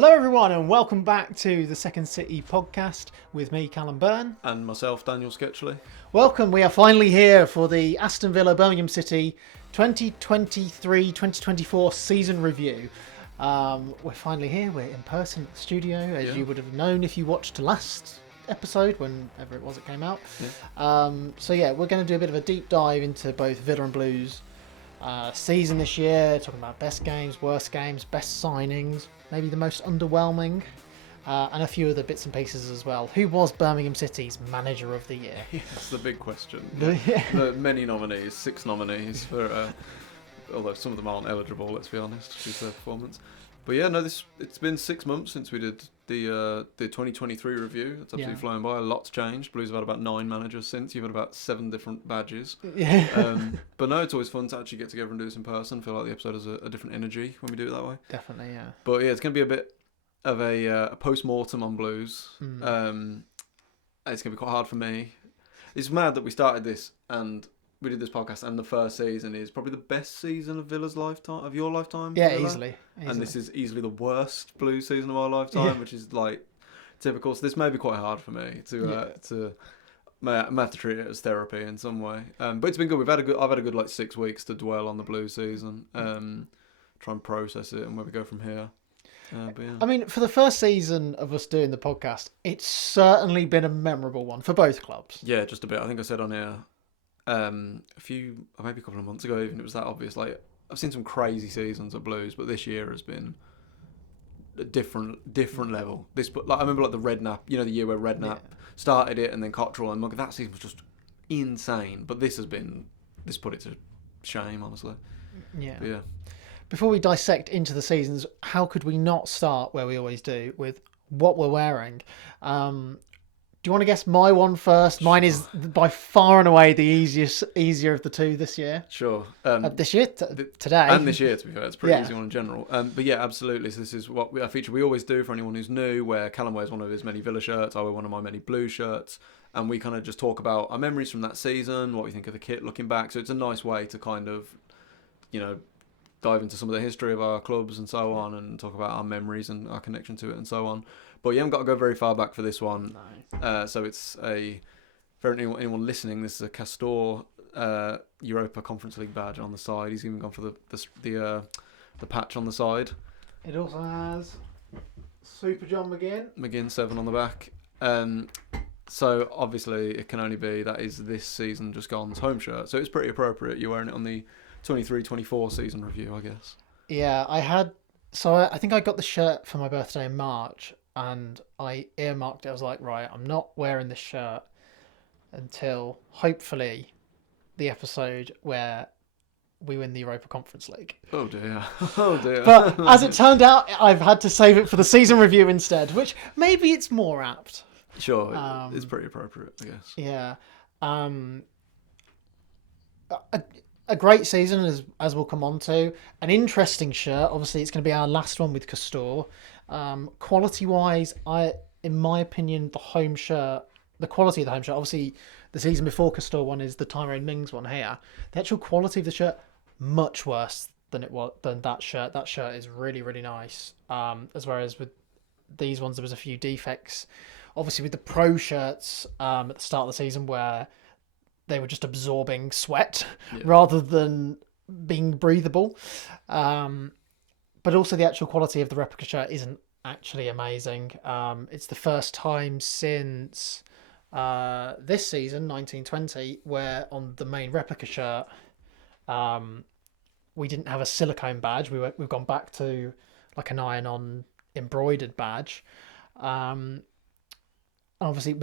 Hello everyone and welcome back to the Second City podcast with me, Callum and Dan. And myself, Daniel Sketchley. Welcome, we are finally here for the Aston Villa Birmingham City 2023-2024 season review. We're finally here, we're in person at the studio, as you would have known if you watched the last episode, whenever it was it came out. We're going to do a bit of a deep dive into both Villa and Blues season this year, talking about best games, worst games, best signings, maybe the most underwhelming, and a few other bits and pieces as well. Who was Birmingham City's Manager of the Year? That's the big question. The many nominees, 6 nominees, for although some of them aren't eligible, let's be honest, due to their performance. But yeah, no, it's been 6 months since we did the 2023 review. It's absolutely flying by. A lot's changed. Blues have had about 9 managers since. You've had about 7 different badges. But no, it's always fun to actually get together and do this in person. I feel like the episode has a different energy when we do it that way. Definitely, yeah. But yeah, it's going to be a bit of a post-mortem on Blues. It's going to be quite hard for me. It's mad that we started this and we did this podcast, and the first season is probably the best season of Villa's lifetime, of your lifetime. Yeah, Villa. easily. And this is easily the worst Blues season of our lifetime, which is like typical. So this may be quite hard for me to may have to treat it as therapy in some way. But it's been good. I've had a good like 6 weeks to dwell on the Blues season, try and process it, and where we go from here. But yeah. I mean, for the first season of us doing the podcast, it's certainly been a memorable one for both clubs. Yeah, just a bit. I think I said on here maybe a couple of months ago, even it was that obvious. Like, I've seen some crazy seasons of Blues, but this year has been a different level. I remember like the Redknapp, the year where Redknapp started it, and then Cottrell and Mugg. That season was just insane. But this put it to shame, honestly. Yeah. But yeah. Before we dissect into the seasons, how could we not start where we always do with what we're wearing? Do you want to guess my one first? Mine is by far and away the easier of the two this year. Sure. This year, today. And this year, to be fair. It's a pretty easy one in general. But yeah, absolutely. So this is a feature we always do for anyone who's new, where Callum wears one of his many Villa shirts, I wear one of my many Blue shirts, and we kind of just talk about our memories from that season, what we think of the kit looking back. So it's a nice way to kind of, dive into some of the history of our clubs and so on, and talk about our memories and our connection to it and so on. But you haven't got to go very far back for this one. No. So it's for anyone listening, this is a Castor Europa Conference League badge on the side. He's even gone for the patch on the side. It also has Super John McGinn 7 on the back. So obviously it can only be that is this season just gone's home shirt. So it's pretty appropriate. You're wearing it on the 23-24 season review, I guess. Yeah, I think I got the shirt for my birthday in March, and I earmarked it. I was like, right, I'm not wearing this shirt until hopefully the episode where we win the Europa Conference League. Oh dear. Oh dear. But as it turned out, I've had to save it for the season review instead, which maybe it's more apt. Sure, it's pretty appropriate, I guess. Yeah. A great season, as we'll come on to. An interesting shirt. Obviously, it's going to be our last one with Castor. Quality-wise, in my opinion, the quality of the home shirt, obviously, the season before Castor one is the Tyrone Mings one here. The actual quality of the shirt, much worse than that shirt. That shirt is really, really nice. As well as with these ones, there was a few defects. Obviously, with the pro shirts at the start of the season, where they were just absorbing sweat rather than being breathable. But also the actual quality of the replica shirt isn't actually amazing. It's the first time since this season, 1920, where on the main replica shirt, we didn't have a silicone badge. We've gone back to like an iron-on embroidered badge. Obviously,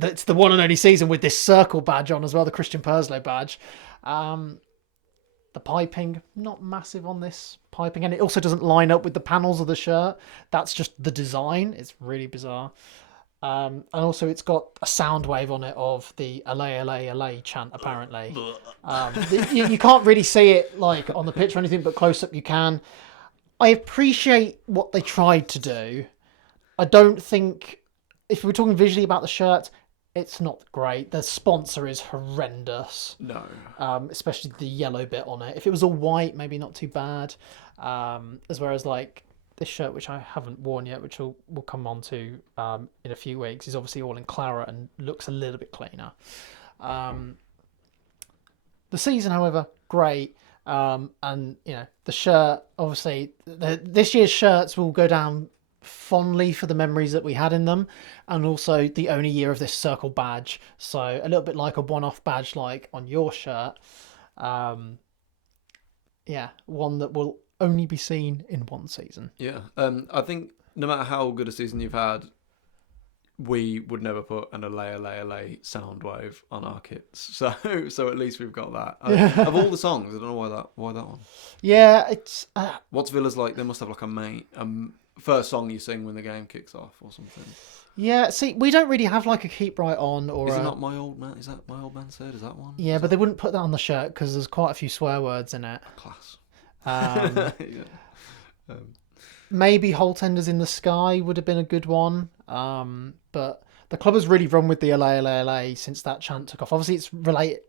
it's the one and only season with this circle badge on as well, the Christian Perslow badge. The piping, not massive on this piping, and it also doesn't line up with the panels of the shirt. That's just the design. It's really bizarre. And also, it's got a sound wave on it of the "Allay, Allay, Allay" chant, apparently. You can't really see it like on the pitch or anything, but close up you can. I appreciate what they tried to do. I don't think, if we're talking visually about the shirt, it's not great. The sponsor is horrendous. No. Especially the yellow bit on it. If it was all white, maybe not too bad. As well as like this shirt, which I haven't worn yet, which we'll come on to in a few weeks, is obviously all in claret and looks a little bit cleaner. The season, however, great. And the shirt, obviously, this year's shirts will go down fondly for the memories that we had in them, and also the only year of this circle badge. So a little bit like a one-off badge, like on your shirt. One that will only be seen in one season. Yeah. I think no matter how good a season you've had, we would never put an lay sound wave on our kits. So at least we've got that. Of all the songs, I don't know why that one. Yeah, it's. What's Villa's like? They must have like first song you sing when the game kicks off or something. Yeah, see, we don't really have like a keep right on or. Is it not My Old Man? Is that My Old Man Said? Is that one? Yeah, but they wouldn't put that on the shirt because there's quite a few swear words in it. Class. Maybe Whole Tenders in the Sky would have been a good one. But the club has really run with the LA since that chant took off. Obviously, it's related.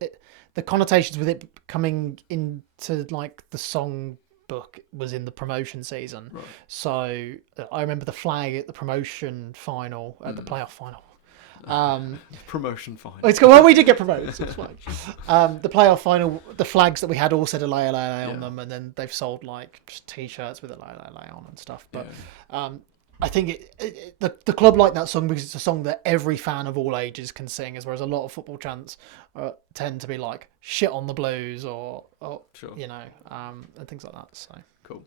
The connotations with it coming into like the song book was in the promotion season. Right. So I remember the flag at the promotion final, at the playoff final. Promotion final. Well, we did get promoted. So it's fine. The playoff final, the flags that we had all said LA on them, and then they've sold like just t-shirts with LA on and stuff. But I think the club like that song because it's a song that every fan of all ages can sing, whereas a lot of football chants tend to be like shit on the Blues or sure. And things like that. So cool,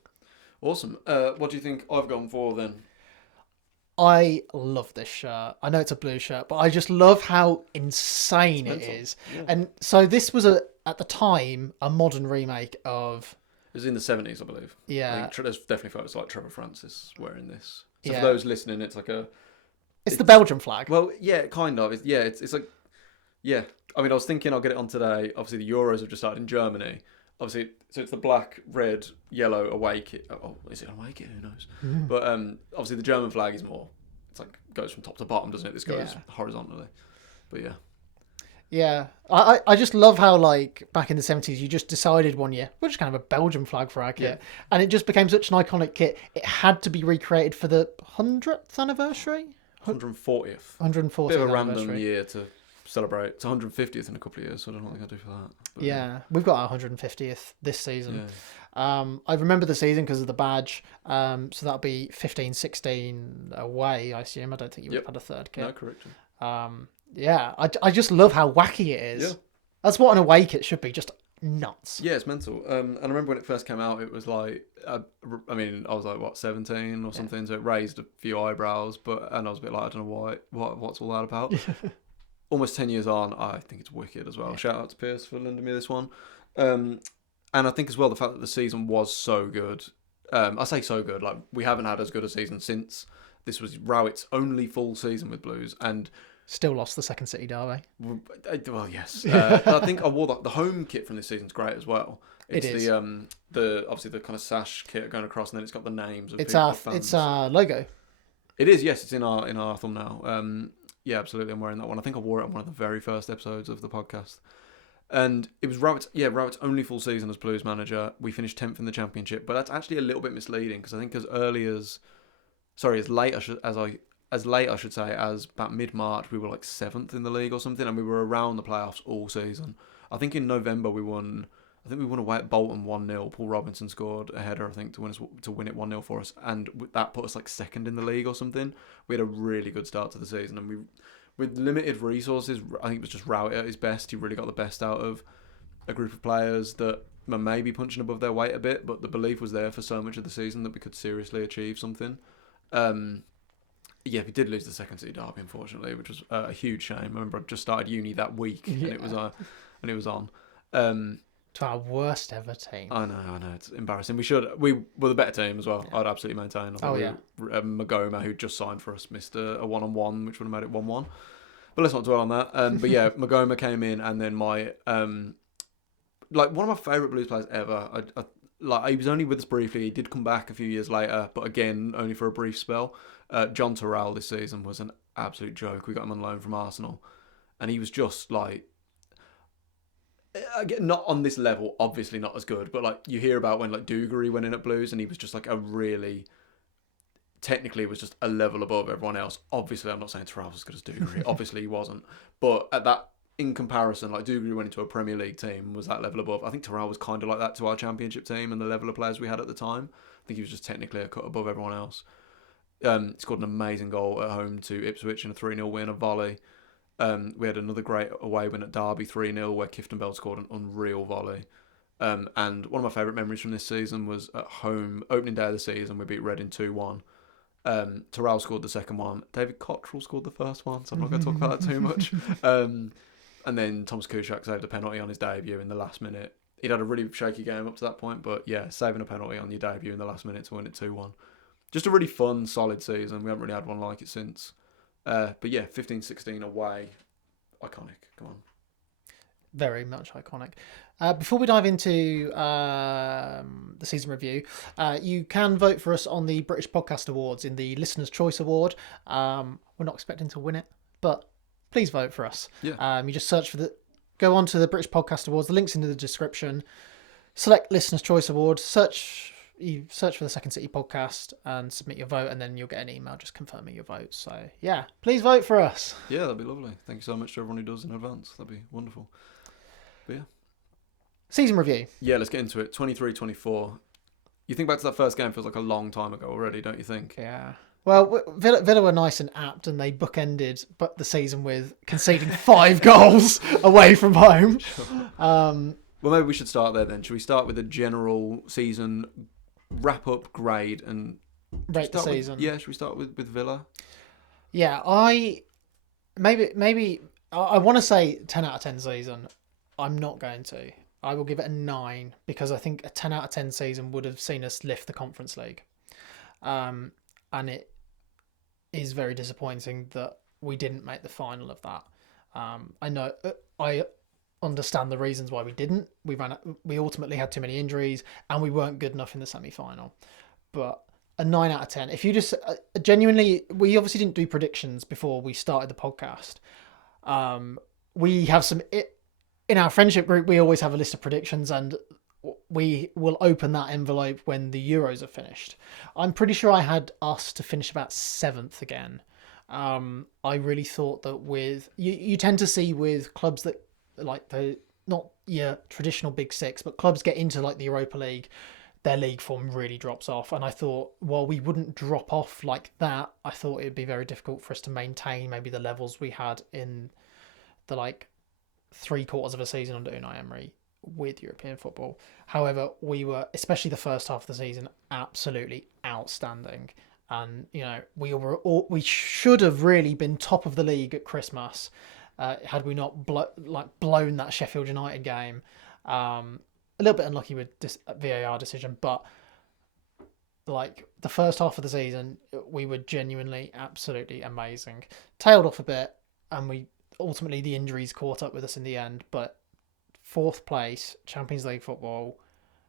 awesome. What do you think I've gone for then? I love this shirt. I know it's a blue shirt, but I just love how insane it is. Yeah. And so this was at the time a modern remake of. It was in the 70s, I believe. Yeah, I think there's definitely photos like Trevor Francis wearing this. So for those listening, it's like it's the Belgian flag. Well, yeah, kind of. It's like, yeah. I mean, I was thinking I'll get it on today. Obviously, the Euros have just started in Germany. Obviously, so it's the black, red, yellow away kit. Oh, is it away kit? Who knows? Mm. But obviously, the German flag is more. It's like goes from top to bottom, doesn't it? This goes horizontally. But yeah. Yeah, I just love how like back in the 70s you just decided one year we're just kind of a Belgian flag for our kit, and it just became such an iconic kit. It had to be recreated for the 100th anniversary. 140th. 140th. Bit of a random year to celebrate. It's 150th in a couple of years, so I don't know what I can do for that. But, we've got our 150th this season. Yeah. I remember the season because of the badge. So that'll be 15-16 away, I assume. I don't think you would have had a third kit. No, correct. I just love how wacky it is. Yeah. That's what an away kit should be, just nuts. Yeah, it's mental. And I remember when it first came out, it was like, I was like, 17 or something, so it raised a few eyebrows, and I was a bit like, I don't know what's all that about. Almost 10 years on, I think it's wicked as well. Yeah. Shout out to Pierce for lending me this one. And I think as well, the fact that the season was so good. I say so good, like we haven't had as good a season since this was Rowett's only full season with Blues, and still lost the second City derby. Well, yes. I think I wore the home kit from this season's great as well. It's the obviously the kind of sash kit going across, and then it's got the names of it's our logo. It is, yes. It's in our thumbnail. Yeah, absolutely. I'm wearing that one. I think I wore it on one of the very first episodes of the podcast. And it was Rowett's only full season as Blues manager. We finished 10th in the championship, but that's actually a little bit misleading because I think as late I should say, as about mid-March, we were like 7th in the league or something, and we were around the playoffs all season. I think in November we won away at Bolton 1-0. Paul Robinson scored a header, I think, to win it 1-0 for us, and that put us like 2nd in the league or something. We had a really good start to the season, and with limited resources, I think it was just Rowett at his best. He really got the best out of a group of players that were maybe punching above their weight a bit, but the belief was there for so much of the season that we could seriously achieve something. Yeah, we did lose the second City derby, unfortunately, which was a huge shame. I remember I just started uni that week, and it was on. To our worst ever team. I know, it's embarrassing. We were the better team as well. Yeah. I'd absolutely maintain. I think Magoma, who just signed for us, missed a 1-on-1, which would have made it 1-1. But let's not dwell on that. But yeah, Magoma came in, and then my like one of my favourite Blues players ever. He was only with us briefly. He did come back a few years later, but again, only for a brief spell. John Terrell this season was an absolute joke. We got him on loan from Arsenal, and he was just like, not on this level, obviously not as good, but like you hear about when like Dougarry went in at Blues, and he was just like a really technically was just a level above everyone else. Obviously, I'm not saying Terrell was as good as Dougherty. Obviously, he wasn't. But at that, in comparison, like Dougherty went into a Premier League team, was that level above. I think Terrell was kind of like that to our Championship team and the level of players we had at the time. I think he was just technically a cut above everyone else. He scored an amazing goal at home to Ipswich in a 3-0 win, a volley. We had another great away win at Derby, 3-0, where Kifton Bell scored an unreal volley. And one of my favourite memories from this season was at home, opening day of the season, we beat Reading 2-1. Terrell scored the second one. David Cottrell scored the first one, so I'm not going to talk about that too much. And then Thomas Kuszczak saved a penalty on his debut in the last minute. He'd had a really shaky game up to that point, but yeah, saving a penalty on your debut in the last minute to win it 2-1. Just a really fun, solid season. We haven't really had one like it since. But yeah, 15-16 away. Iconic. Come on. Very much iconic. Before we dive into the season review, you can vote for us on the British Podcast Awards in the Listener's Choice Award. We're not expecting to win it, but please vote for us. Yeah. You just go on to the British Podcast Awards. The link's in the description. Select Listener's Choice Award. You search for the Second City podcast and submit your vote, and then you'll get an email just confirming your vote. So yeah, please vote for us. Yeah, that'd be lovely. Thank you so much to everyone who does in advance. That'd be wonderful. But yeah. Season review. Yeah, let's get into it. 23-24. You think back to that first game, feels like a long time ago already, don't you think? Yeah. Well, Villa were nice and apt, and they bookended the season with conceding 5 goals away from home. Sure. Well, maybe we should start there then. Should we start with a general season wrap-up grade and rate the season? Should we start with Villa? Yeah, I want to say 10 out of 10 season. I'm not going to. I will give it a 9 because I think a 10 out of 10 season would have seen us lift the Conference League. And it is very disappointing that we didn't make the final of that. I know I understand the reasons why we didn't. We ultimately had too many injuries and we weren't good enough in the semi-final. But a 9 out of 10. If you just genuinely, we obviously didn't do predictions before we started the podcast. We have some in our friendship group. We always have a list of predictions, and we will open that envelope when the Euros are finished. I'm pretty sure I had us to finish about 7th again. I really thought that with you tend to see with clubs that like the not your traditional big six, but clubs get into like the Europa League, their league form really drops off. And I thought, while we wouldn't drop off like that, I thought it'd be very difficult for us to maintain maybe the levels we had in the like 3/4 of a season under Unai Emery with European football. However, we were, especially the first half of the season, absolutely outstanding. And we should have really been top of the league at Christmas had we not blown that Sheffield United game. A little bit unlucky with this VAR decision, but like the first half of the season, we were genuinely absolutely amazing. Tailed off a bit, and ultimately the injuries caught up with us in the end. But 4th place, Champions League football,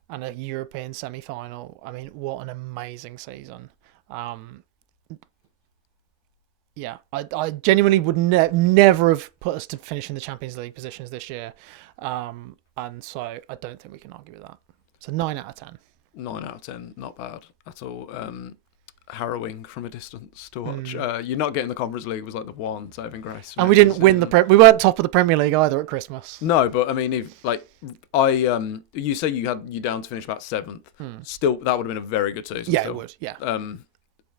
and a European semi-final. I mean, what an amazing season. I genuinely would never have put us to finish in the Champions League positions this year. And so I don't think we can argue with that. So 9 out of 10. 9 out of 10, not bad at all. Harrowing from a distance to watch. You're not getting the Conference League was like the one saving grace. And we didn't win we weren't top of the Premier League either at Christmas. No, but I mean, you say you had you down to finish about 7th. Still, that would have been a very good season. Yeah, still. It would. Yeah.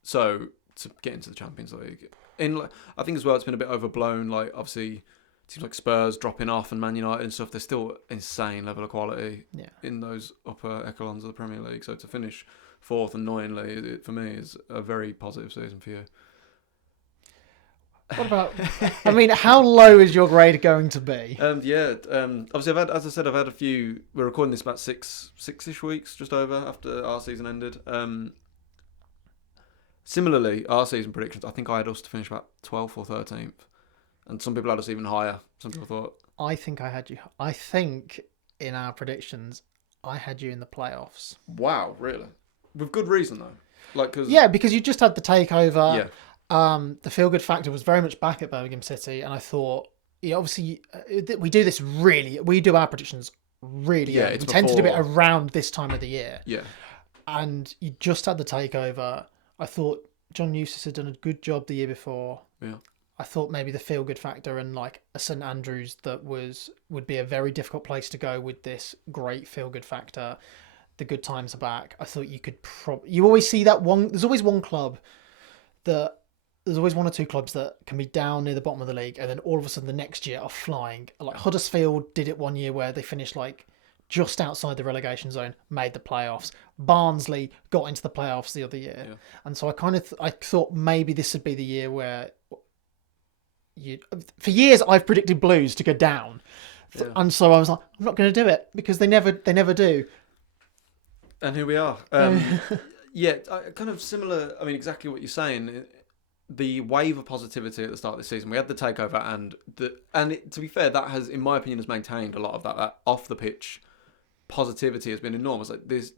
So to get into the Champions League, I think as well, it's been a bit overblown. Like obviously, teams like Spurs dropping off and Man United and stuff. They're still insane level of quality in those upper echelons of the Premier League. So to finish 4th, annoyingly, it, for me, is a very positive season for you. What about? I mean, how low is your grade going to be? Obviously, I've had a few. We're recording this about six-ish weeks, just over after our season ended. Similarly, our season predictions, I think I had us to finish about 12th or 13th, and some people had us even higher. Some people thought. I think I had you. I think in our predictions, I had you in the playoffs. Wow, really? With good reason though, because you just had the takeover. Yeah. The feel good factor was very much back at Birmingham City, and I thought, obviously, we do our predictions really early. We tend to do it around this time of the year. Yeah. And you just had the takeover. I thought John Eustace had done a good job the year before. Yeah. I thought maybe the feel good factor and like a St Andrews would be a very difficult place to go with this great feel good factor. The good times are back. I thought you could you always see that one. There's always one club that there's always one or two clubs that can be down near the bottom of the league, and then all of a sudden the next year are flying. Like Huddersfield did it one year where they finished like just outside the relegation zone, made the playoffs. Barnsley got into the playoffs the other year, and so I thought maybe this would be the year where for years I've predicted Blues to go down, and so I was like, I'm not going to do it because they never do. And here we are. Yeah, kind of similar. I mean, exactly what you're saying. The wave of positivity at the start of the season, we had the takeover, and to be fair, that has, in my opinion, has maintained a lot of that off the pitch positivity has been enormous. Like this,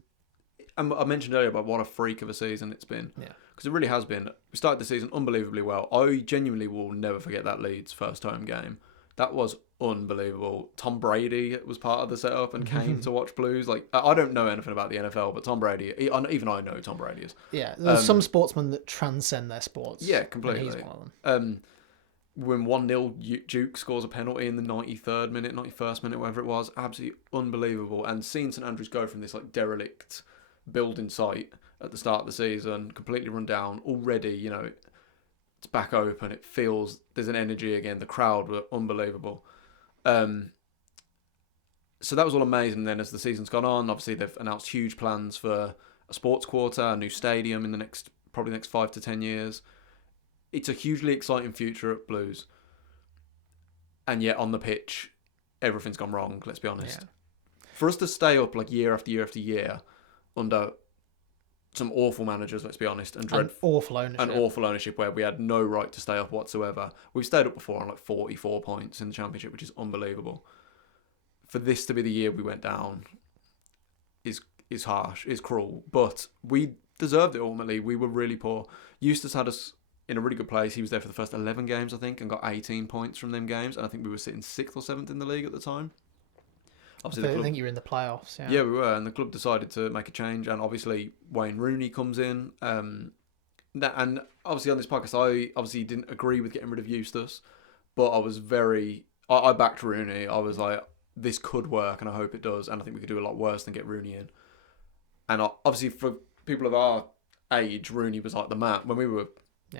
I mentioned earlier about what a freak of a season it's been. Yeah. Because it really has been. We started the season unbelievably well. I genuinely will never forget that Leeds first home game. That was unbelievable. Tom Brady was part of the setup and came to watch Blues. Like, I don't know anything about the NFL, but Tom Brady, even I know who Tom Brady is. Yeah, there's some sportsmen that transcend their sports. Yeah, completely. And he's one of them. When 1-0 Duke scores a penalty in the 93rd minute, 91st minute, whatever it was, absolutely unbelievable. And seeing St Andrews go from this like derelict building site at the start of the season, completely run down, already, it's back open. It feels there's an energy again. The crowd were unbelievable. So that was all amazing. Then as the season's gone on, obviously they've announced huge plans for a sports quarter, a new stadium in the next 5 to 10 years. It's a hugely exciting future at Blues. And yet on the pitch, everything's gone wrong, let's be honest. Yeah. For us to stay up like year after year after year under some awful managers, let's be honest, and awful ownership where we had no right to stay up whatsoever. We've stayed up before on like 44 points in the Championship, which is unbelievable. For this to be the year we went down is harsh, is cruel, but we deserved it ultimately. We were really poor. Eustace had us in a really good place. He was there for the first 11 games, I think, and got 18 points from them games, and I think we were sitting 6th or 7th in the league at the time. Obviously, I think you were in the playoffs. Yeah, we were, and the club decided to make a change, and obviously Wayne Rooney comes in. And obviously on this podcast, I obviously didn't agree with getting rid of Eustace, but I backed Rooney. I was like, this could work, and I hope it does, and I think we could do a lot worse than get Rooney in. And obviously for people of our age, Rooney was like the man. When we were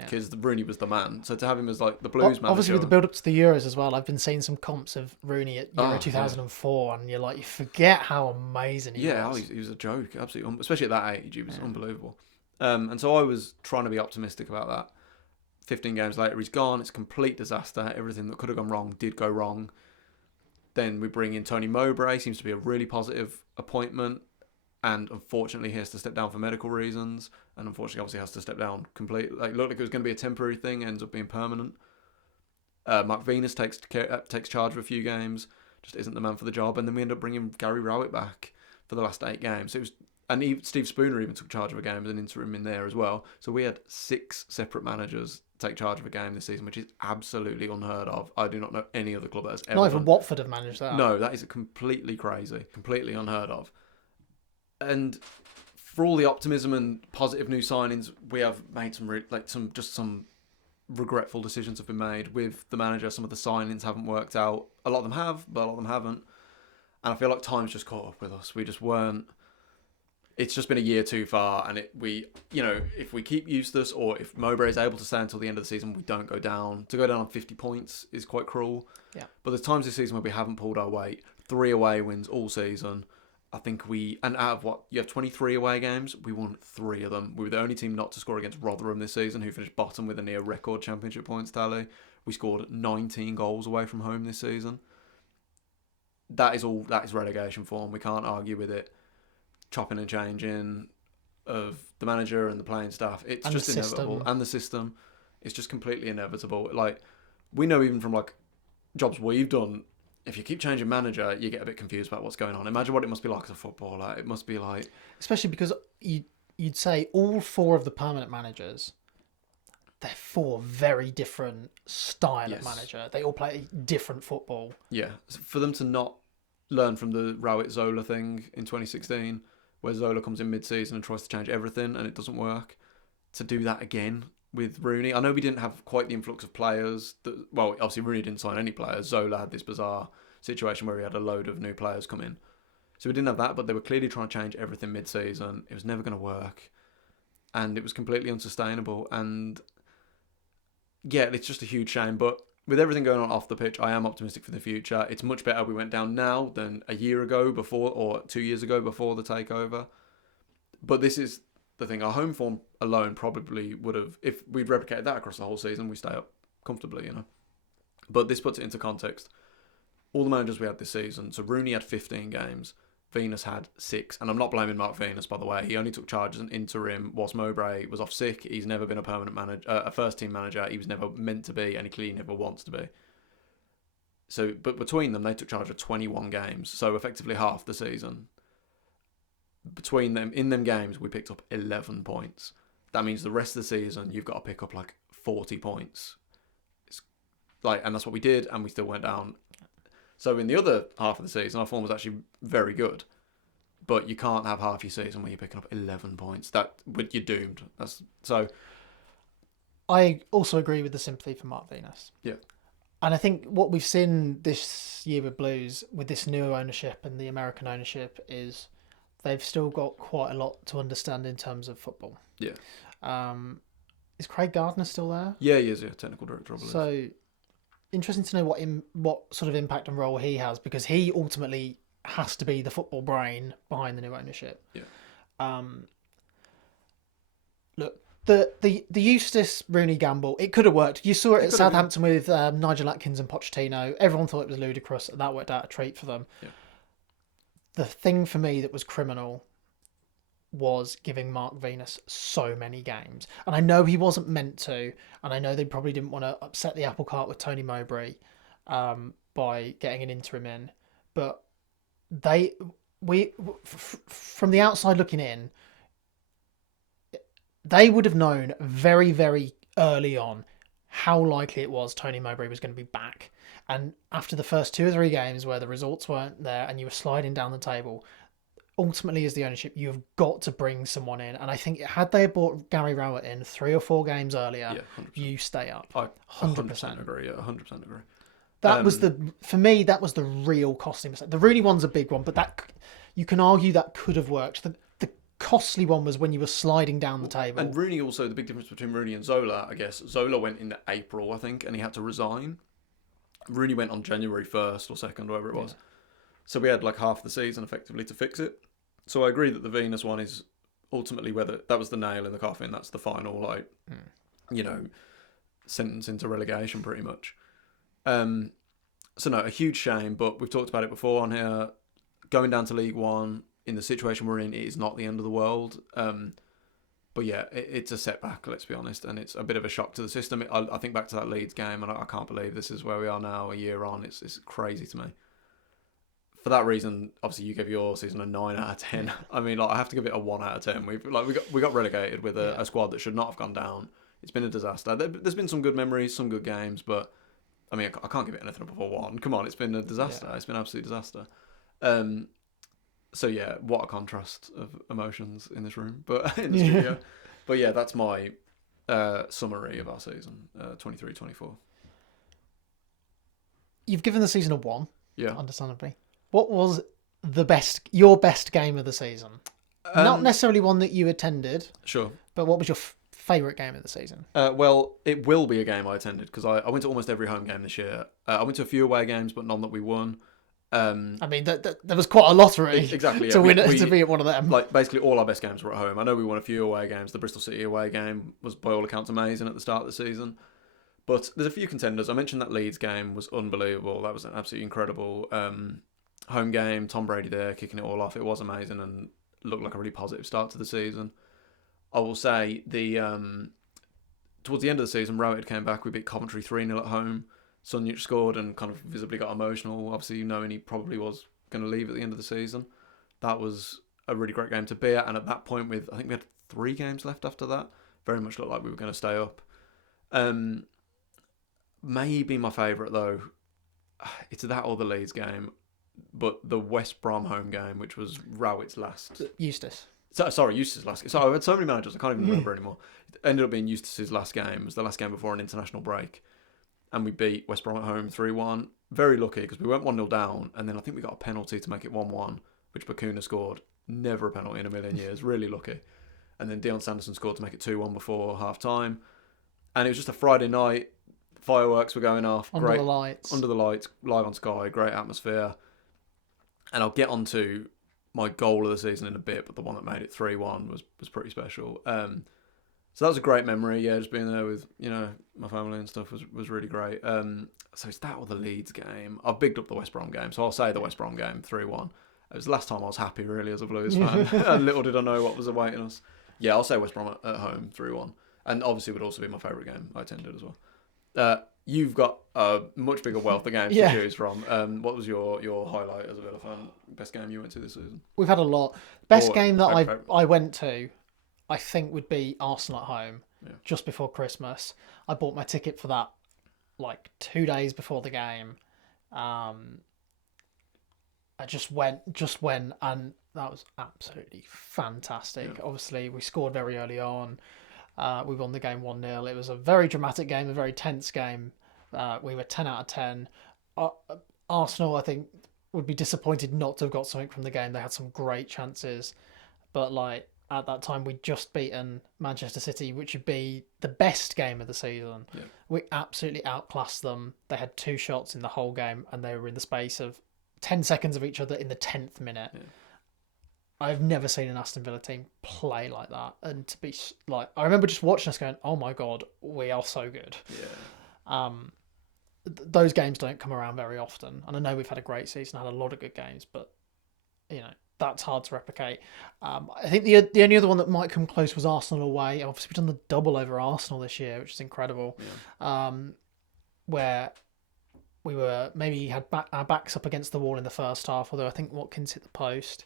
kids, Rooney was the man. So to have him as like the Blues manager... Obviously with the build-up to the Euros as well, I've been seeing some comps of Rooney at Euro 2004, and you forget how amazing he was. Yeah, he was a joke, absolutely. Especially at that age, he was unbelievable. And so I was trying to be optimistic about that. 15 games later, he's gone. It's a complete disaster. Everything that could have gone wrong did go wrong. Then we bring in Tony Mowbray. Seems to be a really positive appointment. And unfortunately, he has to step down for medical reasons. And unfortunately, obviously, has to step down completely. Like, looked like it was going to be a temporary thing, ends up being permanent. Mark Venus takes charge of a few games, just isn't the man for the job. And then we end up bringing Gary Rowett back for the last 8 games. Steve Spooner even took charge of a game as an interim in there as well. So we had 6 separate managers take charge of a game this season, which is absolutely unheard of. I do not know any other club that has ever. Not even Watford have managed that. No, that is completely crazy, completely unheard of. And for all the optimism and positive new signings, we have made some regretful decisions have been made with the manager. Some of the signings haven't worked out. A lot of them have, but a lot of them haven't. And I feel like time's just caught up with us. We just weren't. It's just been a year too far, and if we keep Eustace or if Mowbray is able to stay until the end of the season, we don't go down. To go down on 50 points is quite cruel. Yeah. But there's times this season where we haven't pulled our weight. 3 away wins all season. I think and out of you have 23 away games, we won 3 of them. We were the only team not to score against Rotherham this season, who finished bottom with a near record Championship points tally. We scored 19 goals away from home this season. That is relegation form. We can't argue with it. Chopping and changing of the manager and the playing staff. It's just inevitable. And the system. It's just completely inevitable. Like, we know even from jobs we've done, if you keep changing manager, you get a bit confused about what's going on. Imagine what it must be like as a footballer. It must be like... Especially because you'd say all 4 of the permanent managers, they're 4 very different style of manager. They all play different football. Yeah. For them to not learn from the Rowett-Zola thing in 2016, where Zola comes in mid-season and tries to change everything and it doesn't work. to do that again with Rooney. I know we didn't have quite the influx of players. Well, obviously Rooney didn't sign any players. Zola had this bizarre situation where he had a load of new players come in. So we didn't have that, but they were clearly trying to change everything mid-season. It was never going to work. And it was completely unsustainable. And yeah, it's just a huge shame. But with everything going on off the pitch, I am optimistic for the future. It's much better we went down now than a year ago before, or 2 years ago before the takeover. But this is the thing. Our home form alone probably would have, if we'd replicated that across the whole season, we stay up comfortably, you know. But this puts it into context. All the managers we had this season, so Rooney had 15 games, Venus had 6, and I'm not blaming Mark Venus, by the way. He only took charge as an interim whilst Mowbray was off sick. He's never been a permanent manager, a first-team manager. He was never meant to be, and he clearly never wants to be. So, but between them, they took charge of 21 games, so effectively half the season. Between them, in them games, we picked up 11 points. That means the rest of the season, you've got to pick up like 40 points. It's like, and that's what we did, and we still went down. So in the other half of the season, our form was actually very good. But you can't have half your season where you're picking up 11 points. You're doomed. I also agree with the sympathy for Mark Venus. Yeah. And I think what we've seen this year with Blues, with this new ownership and the American ownership, is they've still got quite a lot to understand in terms of football. Yeah. Is Craig Gardner still there? Yeah, he is, technical director, I believe. So, interesting to know what sort of impact and role he has, because he ultimately has to be the football brain behind the new ownership. Yeah. Look, the Eustace Rooney gamble, it could have worked. You saw it at Southampton with Nigel Atkins and Pochettino. Everyone thought it was ludicrous, and that worked out a treat for them. Yeah. The thing for me that was criminal was giving Mark Venus so many games. And I know he wasn't meant to, and I know they probably didn't want to upset the apple cart with Tony Mowbray by getting an interim in. But from the outside looking in, they would have known very, very early on how likely it was Tony Mowbray was going to be back. And after the first 2 or 3 games where the results weren't there and you were sliding down the table, ultimately as the ownership, you've got to bring someone in. And I think had they brought Gary Rowett in 3 or 4 games earlier, you stay up. I 100% agree. Yeah, 100% agree. That was for me, that was the real costly mistake. The Rooney one's a big one, but that you can argue that could have worked. The costly one was when you were sliding down the table. And Rooney also, the big difference between Rooney and Zola, I guess, Zola went in April, I think, and he had to resign. Rooney went on January 1st or 2nd, whatever it was. Yeah. So we had like half the season effectively to fix it. So I agree that the Venus one is ultimately whether that was the nail in the coffin. That's the final, sentence into relegation pretty much. So no, a huge shame, but we've talked about it before on here. Going down to League One in the situation we're in, it is not the end of the world. But yeah, it's a setback, let's be honest, and it's a bit of a shock to the system. I think back to that Leeds game, and I can't believe this is where we are now, a year on. It's crazy to me. For that reason, obviously, you gave your season a 9 out of 10. I mean, I have to give it a 1 out of 10. We got relegated with a squad that should not have gone down. It's been a disaster. There's been some good memories, some good games, but I mean, I can't give it anything above a 1. Come on, it's been a disaster. Yeah. It's been an absolute disaster. So yeah, what a contrast of emotions in this room, but in the studio. But yeah, that's my summary of our season, 23-24. You've given the season a 1. Yeah, understandably. What was your best game of the season? Not necessarily one that you attended. Sure. But what was your favourite game of the season? Well, it will be a game I attended because I went to almost every home game this year. I went to a few away games, but none that we won. I mean, there was quite a lottery exactly to win to be at one of them. Like basically all our best games were at home. I know we won a few away games. The Bristol City away game was by all accounts amazing at the start of the season. But there's a few contenders. I mentioned that Leeds game was unbelievable. That was an absolutely incredible home game. Tom Brady there kicking it all off. It was amazing and looked like a really positive start to the season. I will say towards the end of the season, Rowett came back. We beat Coventry 3-0 at home. Sunjic scored and kind of visibly got emotional, obviously knowing he probably was going to leave at the end of the season. That was a really great game to be at, and at that point, I think we had 3 games left after that, very much looked like we were going to stay up. Maybe my favourite, though, it's that or the Leeds game, but the West Brom home game, which was Rowett's last. Eustace. Sorry, Eustace's last game. So I've had so many managers, I can't even remember anymore. It ended up being Eustace's last game. It was the last game before an international break. And we beat West Brom at home 3-1. Very lucky because we went 1-0 down. And then I think we got a penalty to make it 1-1, which Bakuna scored. Never a penalty in a million years. Really lucky. And then Dion Sanderson scored to make it 2-1 before half time. And it was just a Friday night. Fireworks were going off. Under the lights. Under the lights. Live on Sky. Great atmosphere. And I'll get on to my goal of the season in a bit, but the one that made it 3-1 was pretty special. So that was a great memory. Yeah, just being there with, my family and stuff was really great. So it's that or the Leeds game. I've bigged up the West Brom game, so I'll say the West Brom game 3-1. It was the last time I was happy, really, as a Blues fan. And little did I know what was awaiting us. Yeah, I'll say West Brom at home 3-1. And obviously would also be my favourite game I attended as well. You've got a much bigger wealth of games to choose from. What was your highlight as a Villa fan? Best game you went to this season? We've had a lot. Best game that I went to, I think, would be Arsenal at home, just before Christmas. I bought my ticket for that like 2 days before the game. I just went, and that was absolutely fantastic. Yeah. Obviously, we scored very early on. We won the game 1-0. It was a very dramatic game, a very tense game. We were 10 out of 10. Arsenal, I think, would be disappointed not to have got something from the game. They had some great chances. But at that time, we'd just beaten Manchester City, which would be the best game of the season. Yeah. We absolutely outclassed them. They had 2 shots in the whole game, and they were in the space of 10 seconds of each other in the 10th minute. Yeah. I've never seen an Aston Villa team play like that. And to be I remember just watching us going, oh my God, we are so good. Yeah. Those games don't come around very often. And I know we've had a great season, had a lot of good games, but, that's hard to replicate. I think the only other one that might come close was Arsenal away. Obviously, we've done the double over Arsenal this year, which is incredible. Yeah. Where we maybe had our backs up against the wall in the first half, although I think Watkins hit the post.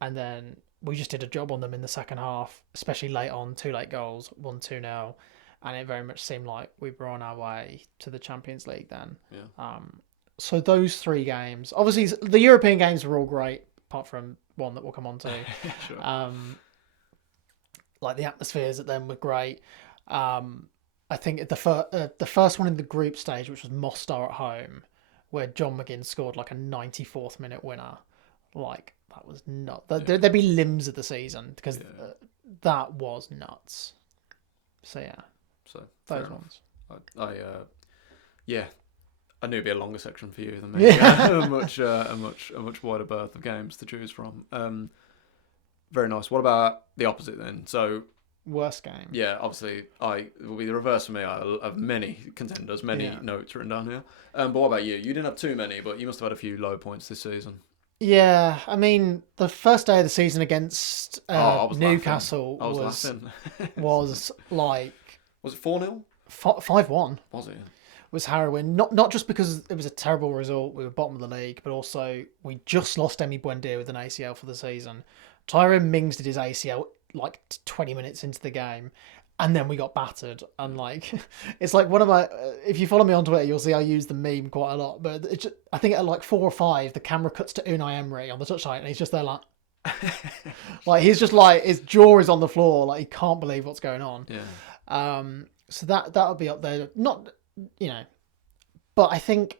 And then we just did a job on them in the second half, especially late on, 2 late goals, 1-2-0. And it very much seemed like we were on our way to the Champions League then. Yeah. So those 3 games, obviously the European games were all great, apart from one that we'll come on to. Sure. The atmospheres at them were great. I think the first one in the group stage, which was Mostar at home, where John McGinn scored like a 94th minute winner, that was nuts. There'd be limbs of the season because that was nuts. So yeah. So those ones. I knew it'd be a longer section for you than me. Yeah. a much wider berth of games to choose from. Very nice. What about the opposite then? So worst game. Yeah, obviously it will be the reverse for me. I have many contenders, many notes written down here. But what about you? You didn't have too many, but you must have had a few low points this season. Yeah, I mean, the first day of the season against Newcastle was like... Was it 4-0? 5-1. Was it? Was harrowing. Not just because it was a terrible result, we were bottom of the league, but also we just lost Emi Buendia with an ACL for the season. Tyrone Mings did his ACL 20 minutes into the game, and then we got battered. And it's like one of my... if you follow me on Twitter, you'll see I use the meme quite a lot. But I think at 4 or 5, the camera cuts to Unai Emery on the touchline, and he's just there he's just his jaw is on the floor, he can't believe what's going on. Yeah. So that would be up there. Not, but I think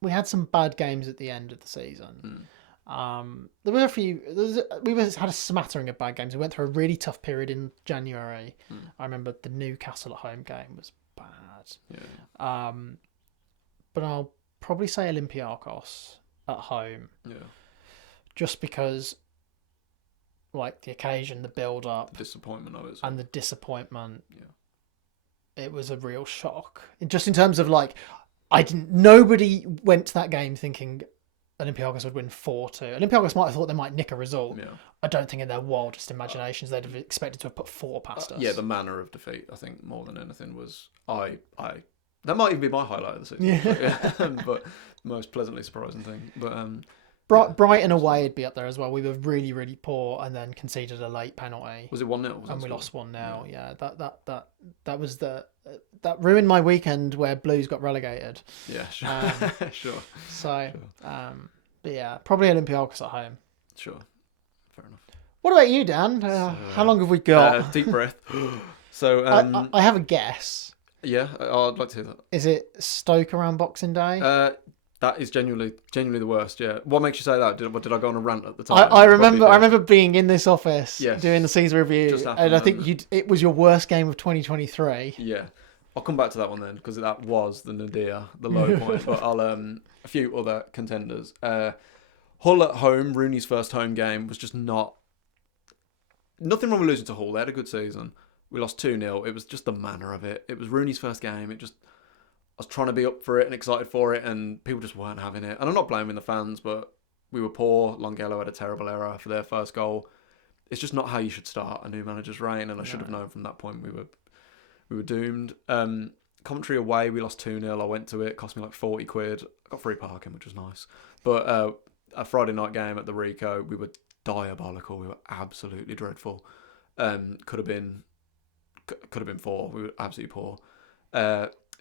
we had some bad games at the end of the season. There were a few. Had a smattering of bad games. We went through a really tough period in January. I remember the Newcastle at home game was bad. Yeah. But I'll probably say Olympiacos at home. Yeah. Just because, the occasion, the build up, disappointment of it, and the disappointment. Yeah. It was a real shock. Just in terms of nobody went to that game thinking Olympiacos would win 4-2. Olympiacos might have thought they might nick a result. Yeah. I don't think in their wildest imaginations they'd have expected to have put 4 past us. Yeah, the manner of defeat, I think, more than anything was that might even be my highlight of the season. Yeah. But most pleasantly surprising thing. But Brighton away would be up there as well. We were really, really poor and then conceded a late penalty. Was it 1-0? And we lost 1-0. Yeah. That was that ruined my weekend where Blues got relegated. Yeah, sure. Sure. So, but yeah, probably Olympiacos at home. Sure. Fair enough. What about you, Dan? How long have we got? Deep breath. So, I have a guess. yeah, I'd like to hear that. Is it Stoke around Boxing Day? That is genuinely the worst. Yeah. What makes you say that? Did I go on a rant at the time? I remember being in this office Yes. doing the season review, Just and I happened, think it was your worst game of 2023. Yeah. I'll come back to that one then because that was the nadir, the low point. But I'll a few other contenders. Hull at home, Rooney's first home game was just nothing wrong with losing to Hull. They had a good season. We lost 2-0. It was just the manner of it. It was Rooney's first game. I was trying to be up for it and excited for it, and people just weren't having it. And I'm not blaming the fans, but we were poor. Longello had a terrible error for their first goal. It's just not how you should start a new manager's reign, and I should have known from that point we were doomed. Coventry away, we lost 2-0. I went to it. Cost me like 40 quid. I got free parking, which was nice. But a Friday night game at the Rico, we were diabolical. We were absolutely dreadful. Could have been 4. We were absolutely poor.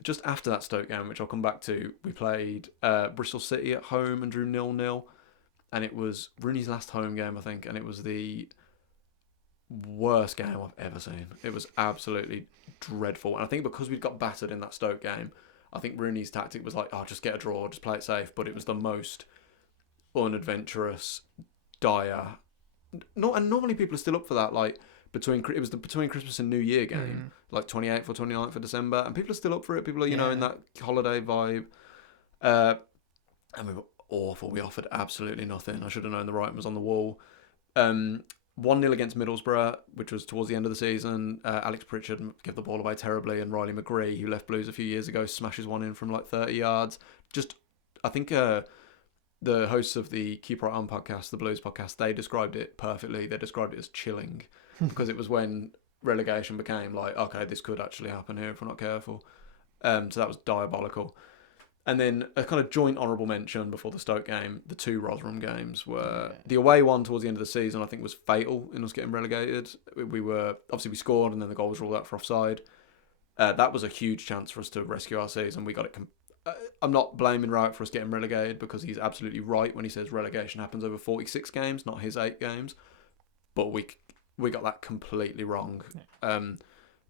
Just after that Stoke game, which I'll come back to, we played Bristol City at home and drew 0-0. And it was Rooney's last home game, I think, and it was the worst game I've ever seen. It was absolutely dreadful. And I think because we'd got battered in that Stoke game, I think Rooney's tactic was like, oh, just get a draw, just play it safe. But it was the most unadventurous, dire. And normally people are still up for that, like, between Christmas and New Year game, like 28th or 29th of December, and people are still up for it. People are, in that holiday vibe. And we were awful. We offered absolutely nothing. I should have known the writing was on the wall. 1-0 against Middlesbrough, which was towards the end of the season. Alex Pritchard gave the ball away terribly, and Riley McGree, who left Blues a few years ago, smashes one in from like 30 yards. I think the hosts of the Keep Right On podcast, the Blues podcast, they described it perfectly. They described it as chilling because it was when relegation became like, okay, this could actually happen here if we're not careful. So that was diabolical. And then a kind of joint honourable mention before the Stoke game, the 2 Rotherham games were... The away one towards the end of the season, I think, was fatal in us getting relegated. We scored and then the goal was ruled out for offside. That was a huge chance for us to rescue our season. We got it... I'm not blaming Rowett for us getting relegated because he's absolutely right when he says relegation happens over 46 games, not his 8 games. But we got that completely wrong. Ollie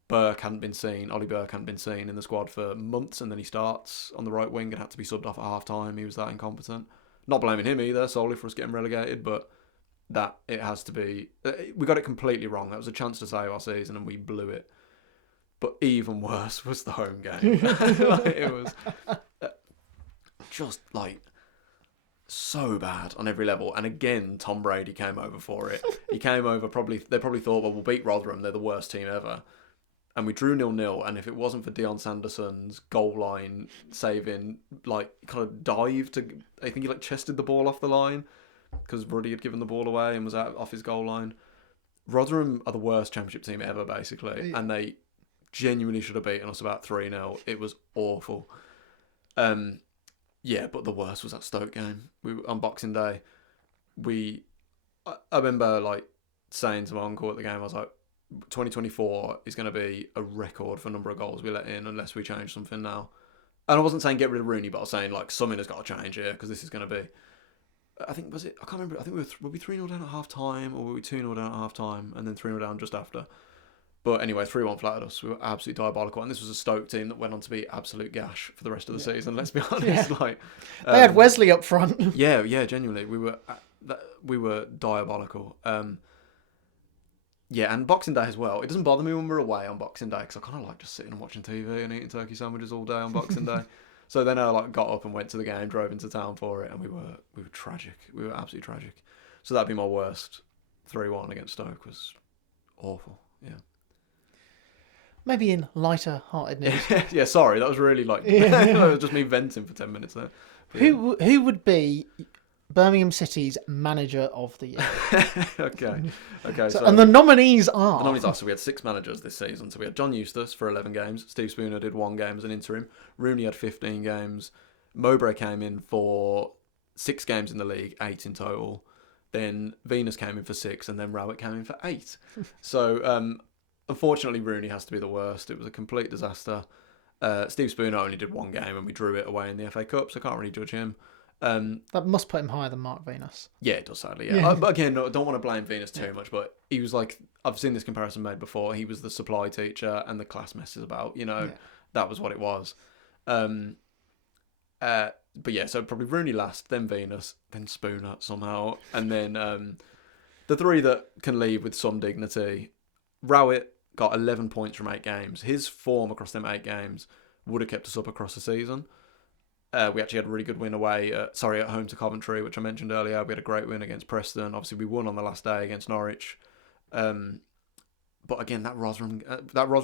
Burke hadn't been seen in the squad for months, and then he starts on the right wing and had to be subbed off at half time. He was that incompetent. Not blaming him either solely for us getting relegated, but that it has to be... We got it completely wrong. That was a chance to save our season and we blew it. But even worse was the home game. It was just like so bad on every level. And again, Tom Brady came over for it. He came over they probably thought, well, we'll beat Rotherham. They're the worst team ever. And we drew 0-0. And if it wasn't for Dion Sanderson's goal line saving, like kind of dive to, I think he like chested the ball off the line because Ruddy had given the ball away and was off his goal line. Rotherham are the worst championship team ever, basically. And they genuinely should have beaten us about 3-0. It was awful. Yeah, but the worst was that Stoke game. On Boxing Day, I remember like saying to my uncle at the game, I was like, 2024 is going to be a record for number of goals we let in unless we change something now. And I wasn't saying get rid of Rooney, but I was saying like something has got to change here because this is going to be... I think, I can't remember, I think were we 3-0 down at half time or were we 2-0 down at half time and then 3-0 down just after? But anyway, 3-1 flattered us. We were absolutely diabolical. And this was a Stoke team that went on to be absolute gash for the rest of the season, let's be honest. Yeah. They had Wesley up front. Yeah, genuinely. We were diabolical. Yeah, and Boxing Day as well. It doesn't bother me when we're away on Boxing Day because I kind of like just sitting and watching TV and eating turkey sandwiches all day on Boxing Day. So then I like got up and went to the game, drove into town for it, and we were tragic. We were absolutely tragic. So that'd be my worst. 3-1 against Stoke was awful. Yeah. Maybe in lighter hearted news. Yeah, sorry, that was really like it was just me venting for 10 minutes there. But, who would be Birmingham City's manager of the year? Okay. So and the nominees are... So we had 6 managers this season. So we had John Eustace for 11 games. Steve Spooner did 1 game as an interim. Rooney had 15 games. Mowbray came in for 6 games in the league, 8 in total. Then Venus came in for 6, and then Rowett came in for 8. So unfortunately, Rooney has to be the worst. It was a complete disaster. Steve Spooner only did 1 game, and we drew it away in the FA Cup, so I can't really judge him. That must put him higher than Mark Venus. Yeah, it does, sadly. Yeah. But again, no, I don't want to blame Venus too much, but he was like, I've seen this comparison made before. He was the supply teacher and the class messes about, that was what it was. But yeah, so probably Rooney last, then Venus, then Spooner somehow, and then the three that can leave with some dignity. Rowett got 11 points from 8 games. His form across them 8 games would have kept us up across the season. We actually had a really good win at home to Coventry, which I mentioned earlier. We had a great win against Preston. Obviously, we won on the last day against Norwich. But again, that Rotherham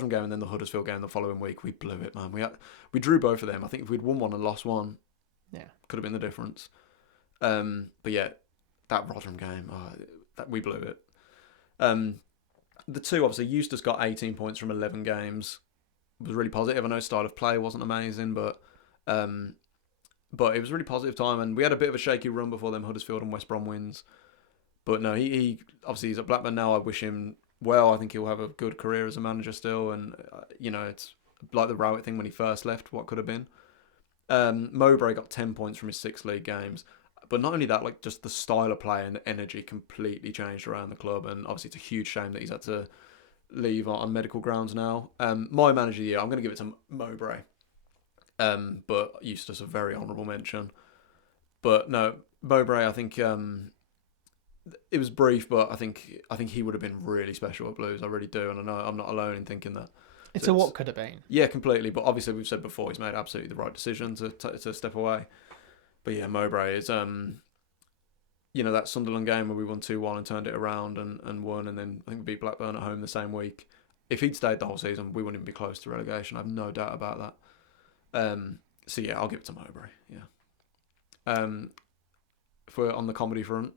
game and then the Huddersfield game the following week, we blew it, man. We drew both of them. I think if we'd won one and lost one, could have been the difference. But yeah, that Rotherham game, we blew it. The two, obviously, Eustace got 18 points from 11 games. It was really positive. I know style of play wasn't amazing, but it was a really positive time, and we had a bit of a shaky run before them Huddersfield and West Brom wins. But no, he obviously he's at Blackburn now. I wish him well. I think he'll have a good career as a manager still, and it's like the Rowett thing when he first left. What could have been. Mowbray got 10 points from his 6 league games, but not only that, like just the style of play and the energy completely changed around the club, and obviously it's a huge shame that he's had to leave on medical grounds now. My manager of the year, I'm going to give it to Mowbray. But Eustace a very honourable mention. But no, Mowbray, I think it was brief, but I think he would have been really special at Blues. I really do, and I know I'm not alone in thinking that. It's what could have been. Yeah, completely. But obviously, we've said before, he's made absolutely the right decision to step away. But yeah, Mowbray is that Sunderland game where we won 2-1 and turned it around and won, and then I think we beat Blackburn at home the same week. If he'd stayed the whole season, we wouldn't even be close to relegation. I have no doubt about that. So yeah, I'll give it to Mowbray. Yeah. If we're on the comedy front,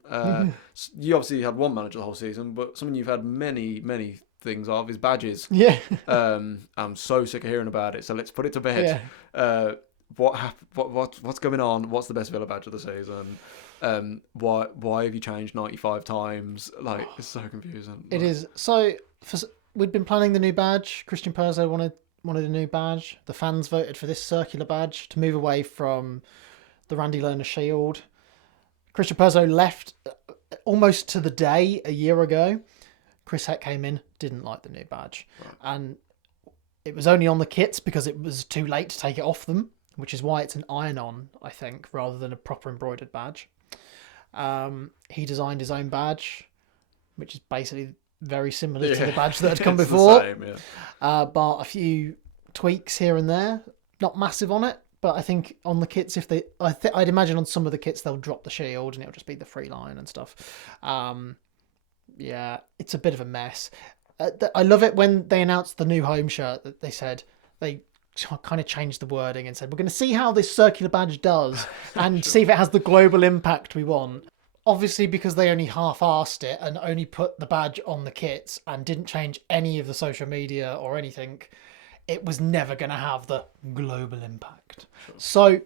you obviously had one manager the whole season, but something you've had many things of is badges. Yeah. I'm so sick of hearing about it. So let's put it to bed. Yeah. What's going on? What's the best Villa badge of the season? Why have you changed 95 times? Like, it's so confusing. It is. So we'd been planning the new badge. Christian Perzo wanted a new badge. The fans voted for this circular badge to move away from the Randy Lerner shield. Christian Perzo left almost to the day a year ago. Chris Heck came in, didn't like the new badge. Right. And it was only on the kits because it was too late to take it off them, which is why it's an iron-on, I think, rather than a proper embroidered badge. He designed his own badge, which is basically very similar to the badge that had come before. The same, yeah. But a few tweaks here and there. Not massive on it, but I think on the kits, I'd imagine on some of the kits they'll drop the shield and it'll just be the free line and stuff. Yeah, it's a bit of a mess. I love it when they announced the new home shirt that they said they kind of changed the wording and said, we're going to see how this circular badge does and see if it has the global impact we want. Obviously, because they only half-arsed it and only put the badge on the kits and didn't change any of the social media or anything, it was never going to have the global impact. Sure.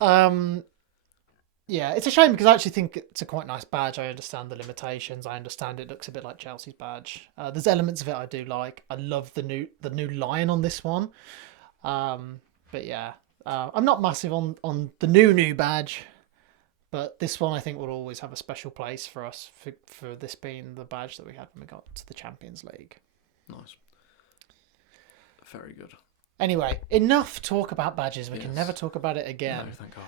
So, yeah, it's a shame because I actually think it's a quite nice badge. I understand the limitations. I understand it looks a bit like Chelsea's badge. There's elements of it I do like. I love the new lion on this one. But yeah, I'm not massive on the new badge. But this one I think will always have a special place for us for this being the badge that we had when we got to the Champions League. Nice. Very good. Anyway, enough talk about badges. We can never talk about it again. No, thank God.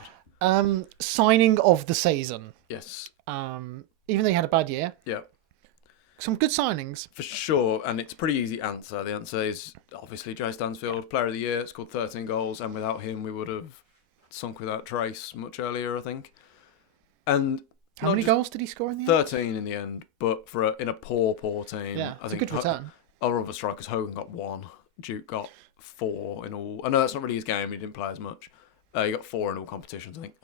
Signing of the season. Yes. Even though you had a bad year. Yeah. Some good signings. For sure, and it's a pretty easy answer. The answer is obviously Joe Stansfield, Player of the Year, scored 13 goals, and without him we would have sunk without trace much earlier, I think. And how many goals did he score in the end? 13 in the end, but in a poor team. Yeah, it's a good return. Our other strikers, Hogan got 1, Duke got 4 in all. I know that's not really his game; he didn't play as much. He got 4 in all competitions. I think